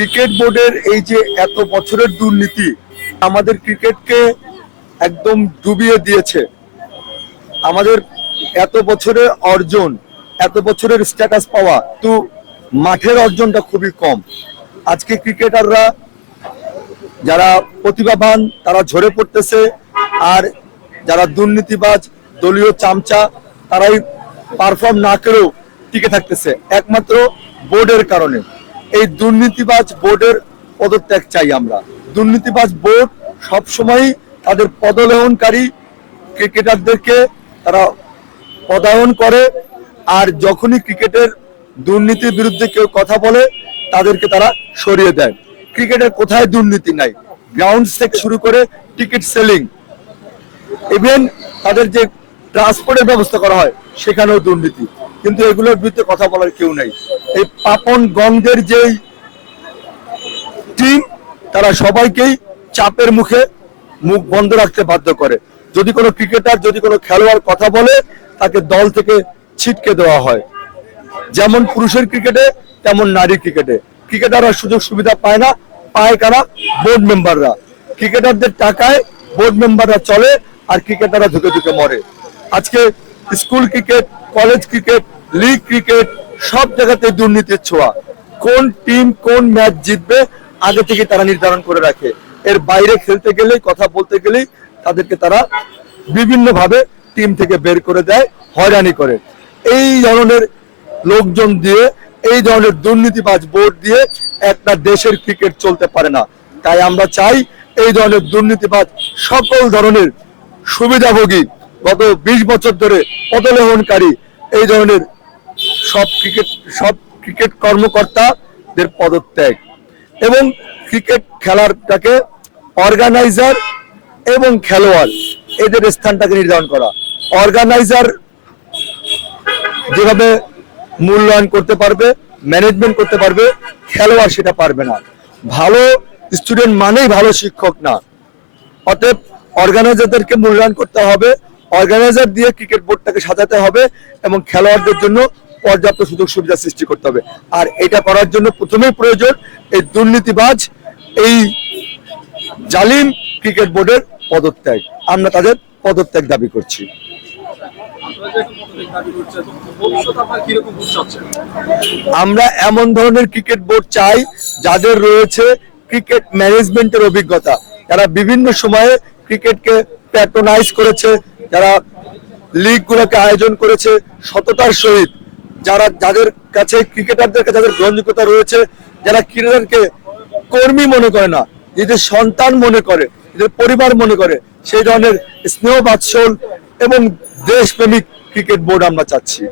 Cricket বোর্ডের এই যে এত বছরের দুর্নীতি আমাদের ক্রিকেটকে একদম ডুবিয়ে দিয়েছে। আমাদের এত বছরের অর্জন, এত বছরের স্ট্যাটাস পাওয়া, তো মাঠের অর্জনটা খুবই কম। আজকে ক্রিকেটাররা যারা প্রতিভাবান তারা ঝরে পড়তেছে, আর যারা দুর্নীতিবাজ দলীয় চামচা তারাই পারফর্ম না করেও টিকে থাকতেছে একমাত্র বোর্ডের কারণে। এই দুর্নীতিবাজ বোর্ডের পদত্যাগ চাই আমরা। দুর্নীতিবাজ বোর্ড সবসময় তাদের পদলেহনকারী ক্রিকেটারদেরকে তারা পদায়ন করে, আর যখনই ক্রিকেটের দুর্নীতির বিরুদ্ধে কেউ কথা বলে তাদেরকে তারা সরিয়ে দেয়। ক্রিকেটের কোথায় দুর্নীতি নাই? গ্রাউন্ড থেকে শুরু করে টিকিট সেলিং, ইভেন তাদের যে ট্রান্সপোর্টের ব্যবস্থা করা হয় সেখানেও দুর্নীতি, কিন্তু এগুলোর বিরুদ্ধে কথা বলার কেউ নাই। এই পাপন গঙ্গের যেই টিম তারা সবাইকেই চাপের মুখে মুখ বন্ধ রাখতে বাধ্য করে। যদি কোনো ক্রিকেটার, যদি কোনো খেলোয়াড় কথা বলে তাকে দল থেকে ছিটকে দেওয়া হয়। যেমন পুরুষের ক্রিকেটে তেমন নারী ক্রিকেটে ক্রিকেটাররা সুযোগ সুবিধা পায় না, পায় কারা? বোর্ড মেম্বাররা। ক্রিকেটারদের টাকায় বোর্ড মেম্বাররা চলে, আর ক্রিকেটাররা ধুকে ধুকে মরে। আজকে school cricket, college cricket, league cricket সব জায়গাতে দুর্নীতির ছোঁয়া। কোন টিম কোন ম্যাচ জিতবে আগে থেকে তারা নির্ধারণ করে রাখে। এর বাইরে খেলতে গেলেই, কথা বলতে গেলেই তাদেরকে তারা বিভিন্ন ভাবে টিম থেকে বের করে দেয়, হয়রানি করে। এই ধরনের লোকজন দিয়ে, এই ধরনের দুর্নীতিবাজ বোর্ড দিয়ে একটা দেশের ক্রিকেট চলতে পারে না। তাই আমরা চাই এই ধরনের দুর্নীতিবাজ সকল ধরনের সুবিধাভোগী, গত 20 বছর ধরে পদলেহনকারী এই ধরনের সব ক্রিকেট কর্মকর্তাদের পদত্যাগ, এবং ক্রিকেট খেলাটাকে অর্গানাইজার এবং খেলোয়াড় এদের স্থানটাকে নির্ধারণ করা। অর্গানাইজার যেভাবে মূল্যায়ন করতে পারবে, ম্যানেজমেন্ট করতে পারবে, খেলোয়াড় সেটা পারবে না। ভালো স্টুডেন্ট মানেই ভালো শিক্ষক না। অতএব অর্গানাইজারদেরকে মূল্যায়ন করতে হবে, অর্গানাইজার দিয়ে ক্রিকেট বোর্ডটাকে সাজাতে হবে, এবং খেলোয়াড়দের জন্য পর্যাপ্ত সুযোগ সুবিধা সৃষ্টি করতে হবে। আর এটা করার জন্য প্রথমেই প্রয়োজন এই দুর্নীতিবাজ, এই জালিম ক্রিকেট বোর্ডের পদত্যাগ। আমরা তাদের পদত্যাগ দাবি করছি। আমরা এমন ধরনের ক্রিকেট বোর্ড চাই যাদের রয়েছে ক্রিকেট ম্যানেজমেন্টের অভিজ্ঞতা, যারা বিভিন্ন সময়ে ক্রিকেটকে প্যাট্রোনাইজ করেছে, যারা লিগ গুলোকে আয়োজন করেছে সততার সহিত, যাদের কাছে ক্রিকেটারদের কাছে যাদের গ্রহণযোগ্যতা রয়েছে, যারা ক্রিকেটারকে কর্মী মনে করে না, নিজেদের সন্তান মনে করে, নিজের পরিবার মনে করে, সেই ধরনের স্নেহ বাৎসল এবং দেশপ্রেমিক ক্রিকেট বোর্ড আমরা চাচ্ছি।